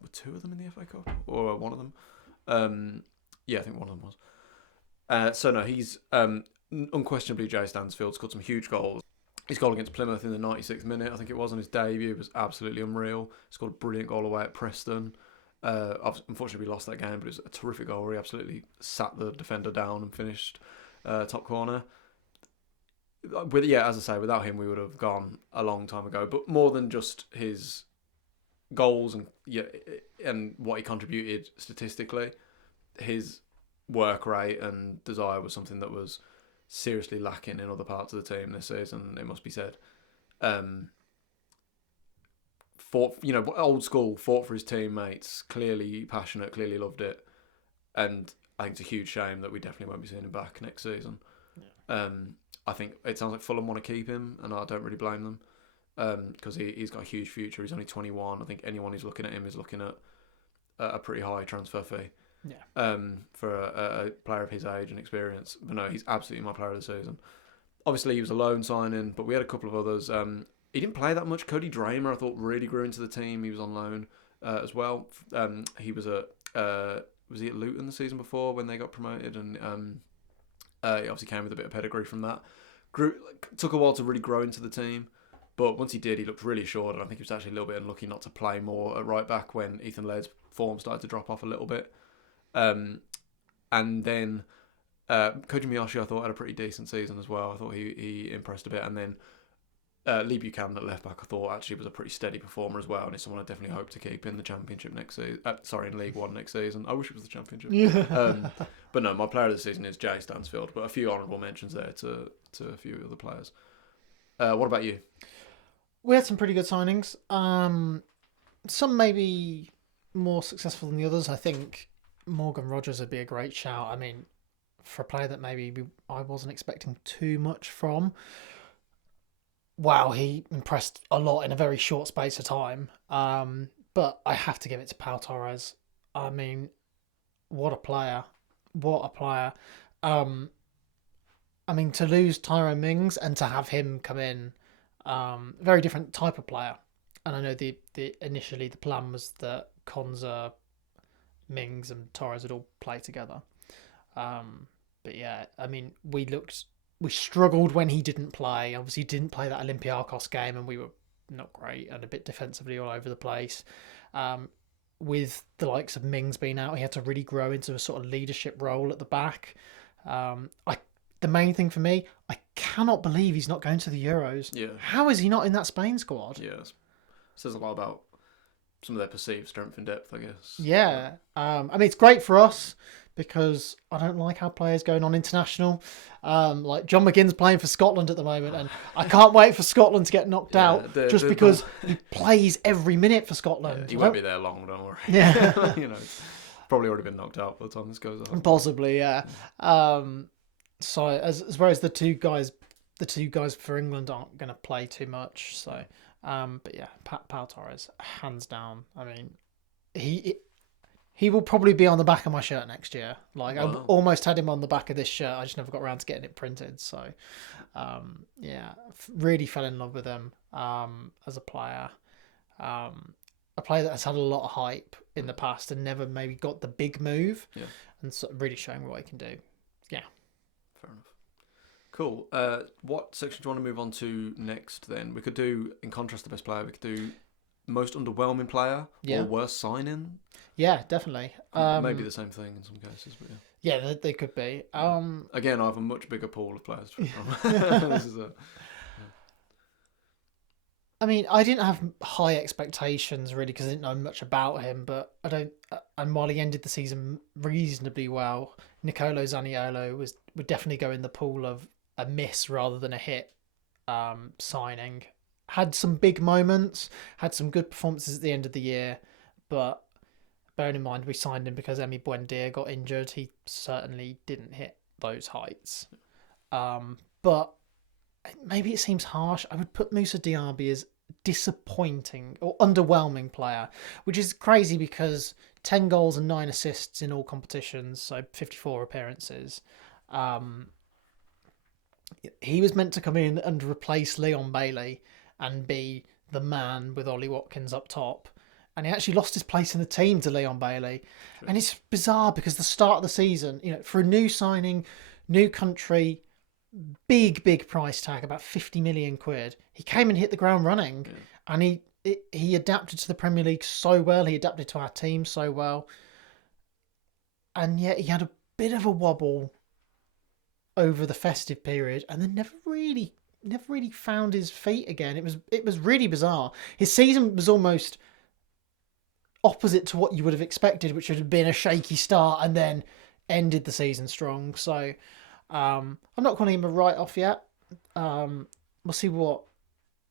were 2 of them in the FA Cup or one of them. Yeah, I think one of them was. So no, he's unquestionably Joe Stansfield, scored some huge goals. His goal against Plymouth in the 96th minute, I think it was, on his debut, was absolutely unreal. Scored a brilliant goal away at Preston. Unfortunately, we lost that game, but it was a terrific goal where he absolutely sat the defender down and finished top corner. As I say, without him, we would have gone a long time ago. But more than just his goals and what he contributed statistically, his work rate and desire was something that was seriously lacking in other parts of the team this season. It must be said. Fought, old school, fought for his teammates. Clearly passionate. Clearly loved it. And I think it's a huge shame that we definitely won't be seeing him back next season. Yeah. I think it sounds like Fulham want to keep him, and I don't really blame them. Because he's got a huge future. He's only 21. I think anyone who's looking at him is looking at a pretty high transfer fee. Yeah. For a player of his age and experience. But no, he's absolutely my player of the season. Obviously, he was a loan signing, but we had a couple of others. He didn't play that much. Cody Dramer, I thought, really grew into the team. He was on loan as well. He was was he at Luton the season before when they got promoted? And he obviously came with a bit of pedigree from that. Took a while to really grow into the team. But once he did, he looked really assured, and I think he was actually a little bit unlucky not to play more at right back when Ethan Laird's form started to drop off a little bit. And then Koji Miyoshi, I thought, had a pretty decent season as well. I thought he impressed a bit. And then Lee Buchanan at left back, I thought, actually was a pretty steady performer as well, and it's someone I definitely hope to keep in the Championship next season. In League One next season. I wish it was the Championship. Yeah. But no, my player of the season is Jay Stansfield, but a few honourable mentions there to a few other players. What about you? We had some pretty good signings. Some maybe more successful than the others. I think Morgan Rogers would be a great shout. I mean, for a player that maybe I wasn't expecting too much from. Wow, he impressed a lot in a very short space of time. But I have to give it to Pau Torres. I mean, what a player. What a player. I mean, to lose Tyrone Mings and to have him come in, very different type of player. And I know initially the plan was that Konza, Mings and Torres would all play together. But yeah, I mean, we struggled when he didn't play. Obviously, he didn't play that Olympiacos game, and we were not great and a bit defensively all over the place. With the likes of Mings being out, he had to really grow into a sort of leadership role at the back. The main thing for me, I cannot believe he's not going to the Euros. Yeah. How is he not in that Spain squad? Yeah, says a lot about some of their perceived strength and depth, I guess. Yeah. I mean, it's great for us because I don't like how players going on international. Like John McGinn's playing for Scotland at the moment, and I can't wait for Scotland to get knocked out because he plays every minute for Scotland. Yeah, he won't be there long, don't worry. Yeah. It's probably already been knocked out by the time this goes on. Possibly, yeah. So as well as the two guys for England aren't going to play too much. So, but yeah, Pau Torres, hands down. I mean, he will probably be on the back of my shirt next year. Like I almost had him on the back of this shirt. I just never got around to getting it printed. So, yeah, really fell in love with him as a player. A player that has had a lot of hype in the past and never maybe got the big move. Yeah. And so really showing what he can do. Yeah. Fair enough. Cool. What section do you want to move on to next then? We could do, in contrast to best player, we could do most underwhelming player or worst signing. Yeah, definitely. Maybe the same thing in some cases, but yeah. Yeah, they could be. Again, I have a much bigger pool of players to pick from. This is I mean, I didn't have high expectations really because I didn't know much about him, but I don't. And while he ended the season reasonably well, Nicolo Zaniolo would definitely go in the pool of a miss rather than a hit signing. Had some big moments, had some good performances at the end of the year, but bearing in mind we signed him because Emi Buendia got injured, he certainly didn't hit those heights. But maybe it seems harsh. I would put Moussa Diaby as disappointing or underwhelming player, which is crazy because 10 goals and 9 assists in all competitions, so 54 appearances. He was meant to come in and replace Leon Bailey and be the man with Ollie Watkins up top. And he actually lost his place in the team to Leon Bailey. True. And it's bizarre because the start of the season, for a new signing, new country, big price tag, about 50 million quid. He came and hit the ground running, and he adapted to the Premier League so well. He adapted to our team so well, and yet he had a bit of a wobble over the festive period, and then never really found his feet again. It was really bizarre. His season was almost opposite to what you would have expected, which would have been a shaky start and then ended the season strong. So I'm not calling him a write-off yet. We'll see what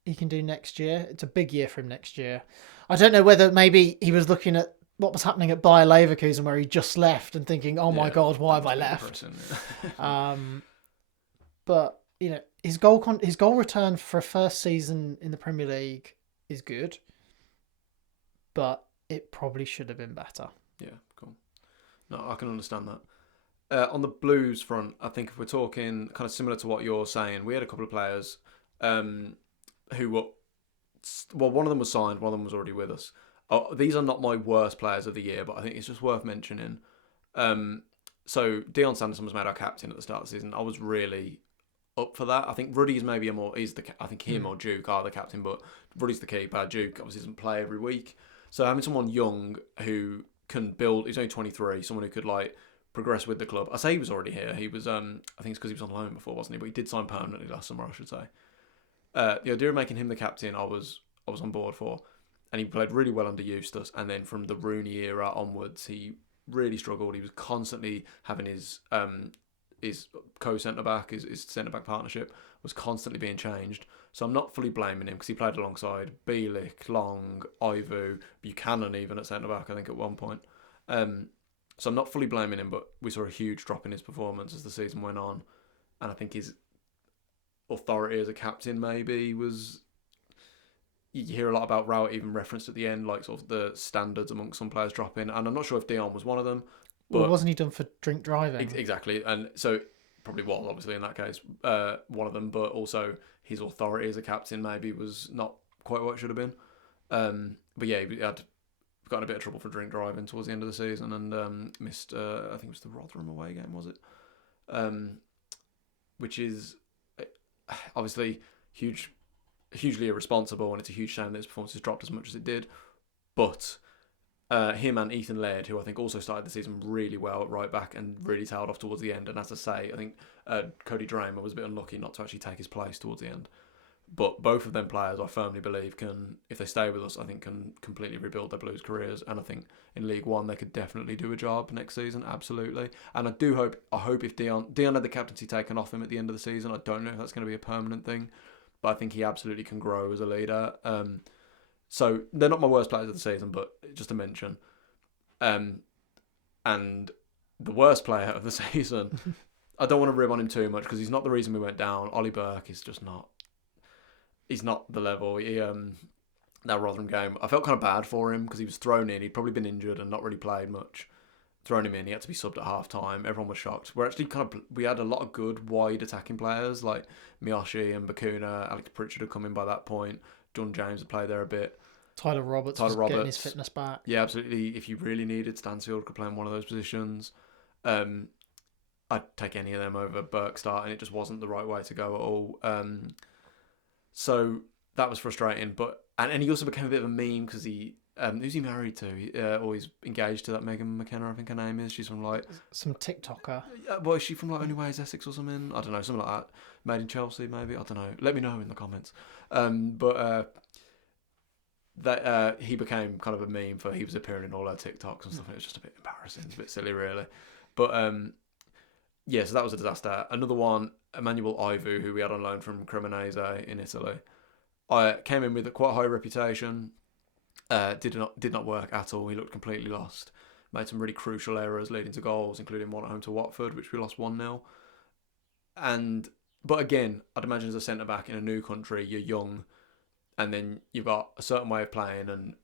he can do next year. It's a big year for him next year. I don't know whether maybe he was looking at what was happening at Bayer Leverkusen where he just left and thinking, oh my God, why have I left? But, his goal return for a first season in the Premier League is good, but it probably should have been better. Yeah, cool. No, I can understand that. On the Blues front, I think if we're talking kind of similar to what you're saying, we had a couple of players who were, well, one of them was signed, one of them was already with us. These are not my worst players of the year, but I think it's just worth mentioning. So Dion Sanderson was made our captain at the start of the season. I was really up for that. I think Ruddy's maybe I think him or Duke are the captain, but Ruddy's the keeper. Duke obviously doesn't play every week. So having someone young who can build, he's only 23, someone who could progress with the club. I say he was already here. He was, I think it's because he was on loan before, wasn't he? But he did sign permanently last summer, I should say. The idea of making him the captain, I was on board for, and he played really well under Eustace. And then from the Rooney era onwards, he really struggled. He was constantly having his co-centre back, his centre back partnership was constantly being changed. So I'm not fully blaming him because he played alongside Bielik, Long, Ivu, Buchanan even at centre back, I think at one point. So I'm not fully blaming him, but we saw a huge drop in his performance as the season went on, and I think his authority as a captain maybe was. You hear a lot about Rowett even referenced at the end, like sort of the standards amongst some players dropping, and I'm not sure if Dion was one of them. But well, wasn't he done for drink driving? Exactly, and so probably was obviously in that case one of them, but also his authority as a captain maybe was not quite what it should have been. But yeah, he had got in a bit of trouble for drink driving towards the end of the season and missed. I think it was the Rotherham away game, was it? Which is obviously hugely irresponsible, and it's a huge shame that his performance has dropped as much as it did. But him and Ethan Laird, who I think also started the season really well at right back and really tailed off towards the end. And as I say, I think Cody Dramer was a bit unlucky not to actually take his place towards the end. But both of them players, I firmly believe, can, if they stay with us, I think can completely rebuild their Blues careers. And I think in League One they could definitely do a job next season, absolutely. And I hope if Dion had the captaincy taken off him at the end of the season, I don't know if that's going to be a permanent thing, but I think he absolutely can grow as a leader. So they're not my worst players of the season, but just to mention. And the worst player of the season, I don't want to rib on him too much because he's not the reason we went down. Ollie Burke is just not. He's not the level. That Rotherham game, I felt kind of bad for him because he was thrown in. He'd probably been injured and not really played much. Thrown him in, he had to be subbed at half time. Everyone was shocked. We had a lot of good wide attacking players like Miyoshi and Bakuna. Alex Pritchard had come in by that point. John James had played there a bit. Tyler Roberts was getting his fitness back. Yeah, absolutely. If you really needed, Stansfield could play in one of those positions. I'd take any of them over Burke starting. It just wasn't the right way to go at all. So that was frustrating. And he also became a bit of a meme because who's he married to? Or he's engaged to that Megan McKenna, I think her name is. She's from some TikToker. Well, is she from Only Way is Essex or something? I don't know, something like that. Made in Chelsea, maybe. I don't know. Let me know in the comments. That he became kind of a meme for he was appearing in all her TikToks and stuff. It was just a bit embarrassing. It's a bit silly, really. But yeah, so that was a disaster. Another one, Emmanuel Ivu, who we had on loan from Cremonese in Italy. I came in with a quite high reputation. Did not work at all. He looked completely lost. Made some really crucial errors leading to goals, including one at home to Watford, which we lost 1-0. But again, I'd imagine as a centre back in a new country, you're young, and then you've got a certain way of playing, and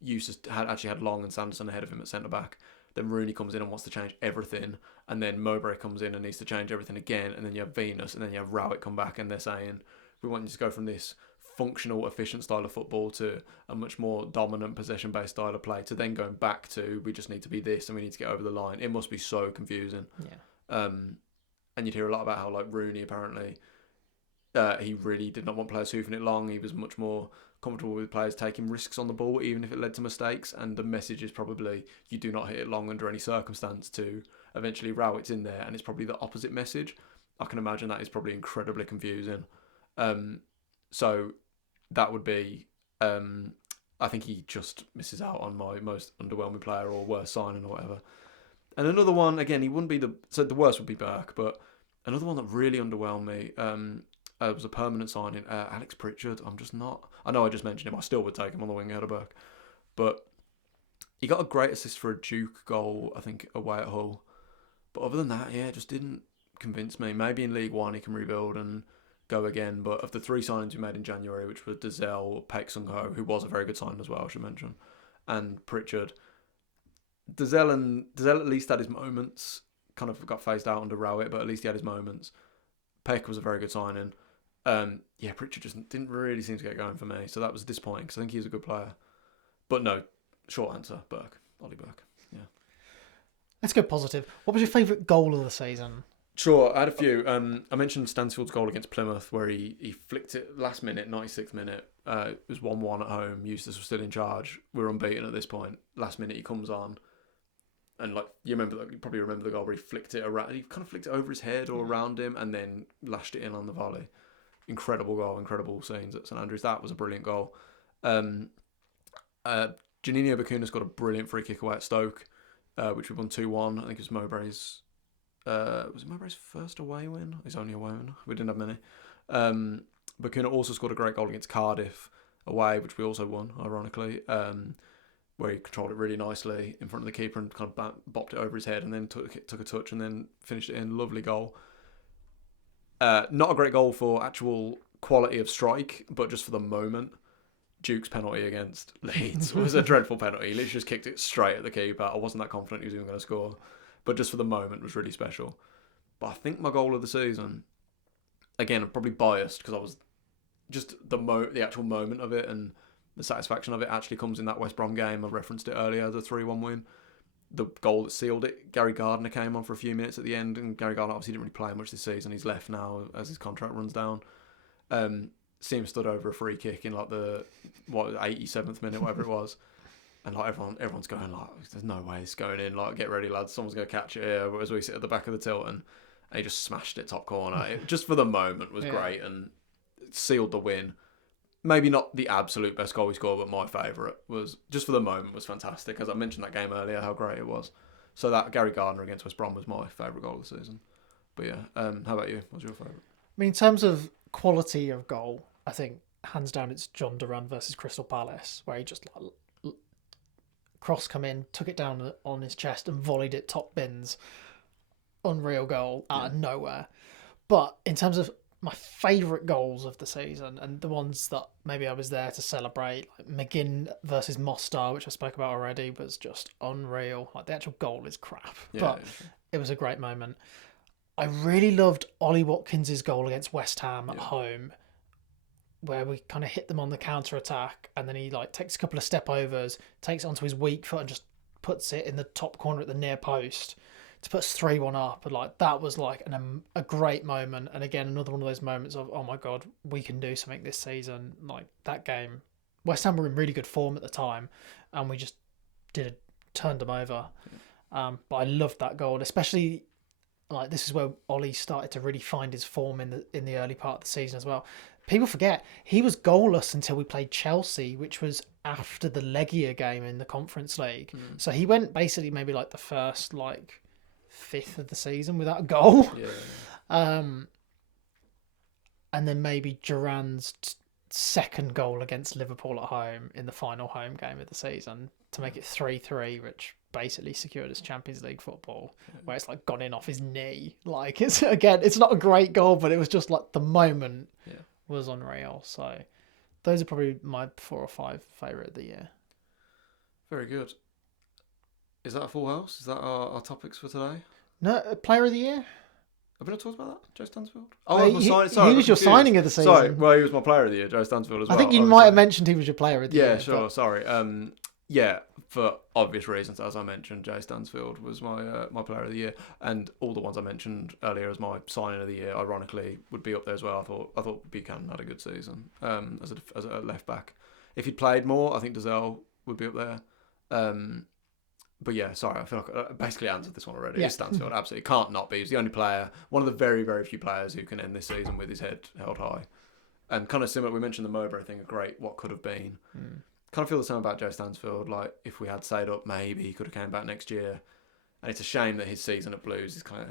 Eustace had Long and Sanderson ahead of him at centre back. Then Rooney comes in and wants to change everything, and then Mowbray comes in and needs to change everything again, and then you have Venus, and then you have Rowett come back, and they're saying, we want you to go from this functional, efficient style of football to a much more dominant, possession-based style of play, to then going back to, we just need to be this, and we need to get over the line. It must be so confusing. Yeah. And you'd hear a lot about how, Rooney, apparently, he really did not want players hoofing it long. He was much more comfortable with players taking risks on the ball, even if it led to mistakes. And the message is probably, you do not hit it long under any circumstance, to eventually Rowett's in there. And it's probably the opposite message. I can imagine that is probably incredibly confusing. So that would be I think he just misses out on my most underwhelming player or worst signing or whatever. And another one, again, he wouldn't be the worst would be Burke, but another one that really underwhelmed me was a permanent signing, Alex Pritchard. I'm just not. I know I just mentioned him. I still would take him on the wing ahead of Burke, but he got a great assist for a Duke goal, I think, away at Hull. But other than that, it just didn't convince me. Maybe in League One he can rebuild and go again. But of the 3 signings we made in January, which were Dazelle, Paik Sung Ho, who was a very good signing as well, I should mention, and Pritchard. Dazelle at least had his moments. Kind of got phased out under Rowett, but at least he had his moments. Peck was a very good signing. Pritchard just didn't really seem to get going for me, so that was disappointing because I think he was a good player. But no, short answer, Burke. Ollie Burke. Yeah. Let's go positive. What was your favourite goal of the season? Sure, I had a few. I mentioned Stansfield's goal against Plymouth where he flicked it last minute, 96th minute. It was 1-1 at home. Eustace was still in charge. We were unbeaten at this point. Last minute he comes on. And you probably remember the goal where he flicked it around. He kind of flicked it over his head or around him and then lashed it in on the volley. Incredible goal, incredible scenes at St Andrews. That was a brilliant goal. Janino Bacuna got a brilliant free kick away at Stoke, which we won 2-1. I think it was Mowbray's. Was it Mowbray's first away win? His only away win. We didn't have many. Bacuna also scored a great goal against Cardiff away, which we also won, ironically. Where he controlled it really nicely in front of the keeper and kind of bopped it over his head and then took a touch and then finished it in. Lovely goal. Not a great goal for actual quality of strike, but just for the moment. Duke's penalty against Leeds was a dreadful penalty. He literally just kicked it straight at the keeper. I wasn't that confident he was even going to score. But just for the moment was really special. But I think my goal of the season, again, I'm probably biased because I was just the actual moment of it and the satisfaction of it actually comes in that West Brom game. I referenced it earlier, the 3-1 win. The goal that sealed it, Gary Gardner came on for a few minutes at the end, and Gary Gardner obviously didn't really play much this season. He's left now as his contract runs down. See him stood over a free kick in the 87th minute, whatever it was. And everyone's going there's no way it's going in. Get ready, lads, someone's going to catch it here. As we sit at the back of the Tilton, and he just smashed it top corner. It, just for the moment, was great and it sealed the win. Maybe not the absolute best goal we scored, but my favourite was, just for the moment, was fantastic. As I mentioned that game earlier, how great it was. So that Gary Gardner against West Brom was my favourite goal of the season. But yeah, how about you? What's your favourite? I mean, in terms of quality of goal, I think hands down it's John Duran versus Crystal Palace, where he just cross come in, took it down on his chest and volleyed it top bins. Unreal goal out of nowhere. But in terms of my favourite goals of the season and the ones that maybe I was there to celebrate, McGinn versus Mostar, which I spoke about already, was just unreal. The actual goal is crap, but it was a great moment. I really loved Ollie Watkins' goal against West Ham at home, where we kind of hit them on the counter attack, and then he takes a couple of step overs, takes it onto his weak foot, and just puts it in the top corner at the near post to put us 3-1 up. And that was a great moment. And again, another one of those moments of, oh my God, we can do something this season. That game, West Ham were in really good form at the time, and we just turned them over. But I loved that goal, especially this is where Ollie started to really find his form in the early part of the season as well. People forget he was goalless until we played Chelsea, which was after the Legia game in the Conference League. So he went basically maybe the first fifth of the season without a goal. And then maybe Duran's second goal against Liverpool at home in the final home game of the season to make it 3-3, which basically secured us Champions League football, where it's gone in off his knee. It's not a great goal, but it was just the moment was unreal. So those are probably my 4 or 5 favourite of the year. Very good. Is that a full house? Is that our topics for today? No, player of the year? Have we not talked about that? Joe Stansfield? He was your signing of the season. Sorry, well, he was my player of the year, Joe Stansfield as well. I think you might have mentioned he was your player of the year. Yeah, sure, sorry. For obvious reasons, as I mentioned, Joe Stansfield was my player of the year, and all the ones I mentioned earlier as my signing of the year, ironically, would be up there as well. I thought Buchanan had a good season as a left back. If he'd played more, I think Dazelle would be up there. But yeah, sorry, I feel like I basically answered this one already. It's Stansfield, absolutely can't not be. He's the only player, one of the very, very few players who can end this season with his head held high. And kind of similar, we mentioned the Mowbray thing, a great what could have been. kind of feel the same about Joe Stansfield. Like, if we had stayed up, maybe he could have came back next year. And it's a shame that his season at Blues is kind of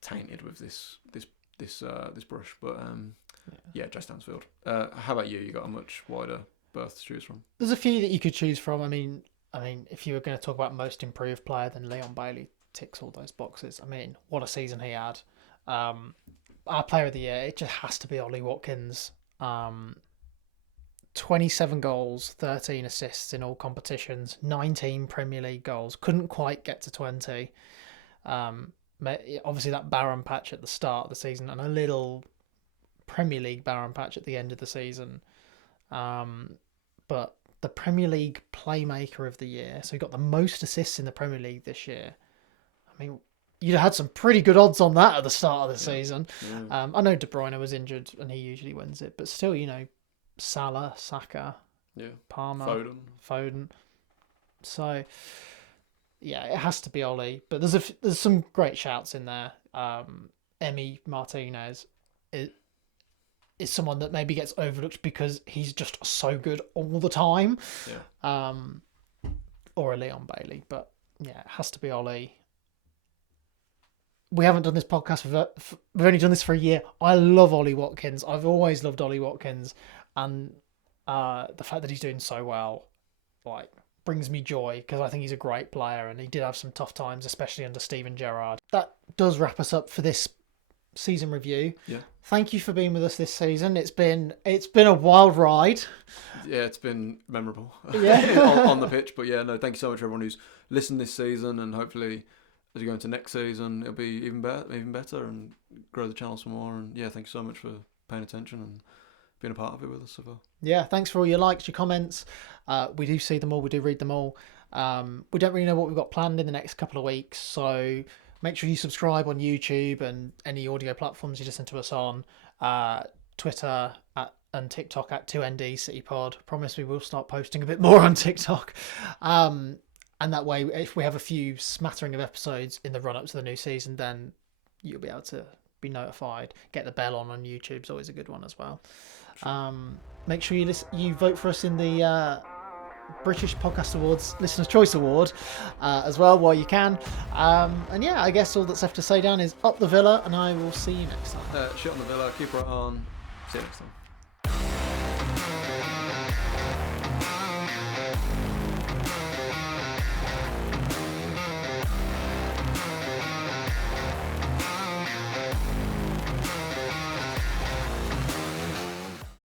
tainted with this brush. But yeah, Joe Stansfield. How about you? You got a much wider berth to choose from. There's a few that you could choose from. I mean, if you were going to talk about most improved player, then Leon Bailey ticks all those boxes. I mean, what a season he had. Our player of the year, it just has to be Ollie Watkins. 27 goals, 13 assists in all competitions, 19 Premier League goals. Couldn't quite get to 20. Obviously, that barren patch at the start of the season and a little Premier League barren patch at the end of the season. But the Premier League Playmaker of the Year, so he got the most assists in the Premier League this year. I mean, you'd have had some pretty good odds on that at the start of the season. Yeah. I know De Bruyne was injured and he usually wins it, but still, Salah, Saka, Palmer, Foden. So, yeah, it has to be Ollie. But there's some great shouts in there. Emi Martinez is someone that maybe gets overlooked because he's just so good all the time. Yeah. Or a Leon Bailey. But, yeah, it has to be Ollie. We haven't done this podcast. We've only done this for a year. I love Ollie Watkins. I've always loved Ollie Watkins. And the fact that he's doing so well, brings me joy because I think he's a great player and he did have some tough times, especially under Steven Gerrard. That does wrap us up for this season review. Yeah. Thank you for being with us this season. It's been a wild ride. Yeah, it's been memorable. Yeah. on the pitch, but yeah, no, thank you so much for everyone who's listened this season, and hopefully as you go into next season, it'll be even better and grow the channel some more. And yeah, thank you so much for paying attention and being a part of it with us so far. Yeah, thanks for all your likes, your comments. We do see them all. We do read them all. We don't really know what we've got planned in the next couple of weeks, so make sure you subscribe on YouTube and any audio platforms you listen to us on. Twitter and TikTok at 2NDCityPod. Promise we will start posting a bit more on TikTok. And that way, if we have a few smattering of episodes in the run-up to the new season, then you'll be able to be notified. Get the bell on YouTube is always a good one as well. Make sure you vote for us in the British Podcast Awards Listener's Choice Award as well while you can. And yeah, I guess all that's left to say, Dan, is up the Villa, and I will see you next time. Shit on the Villa, keep right on. See you next time.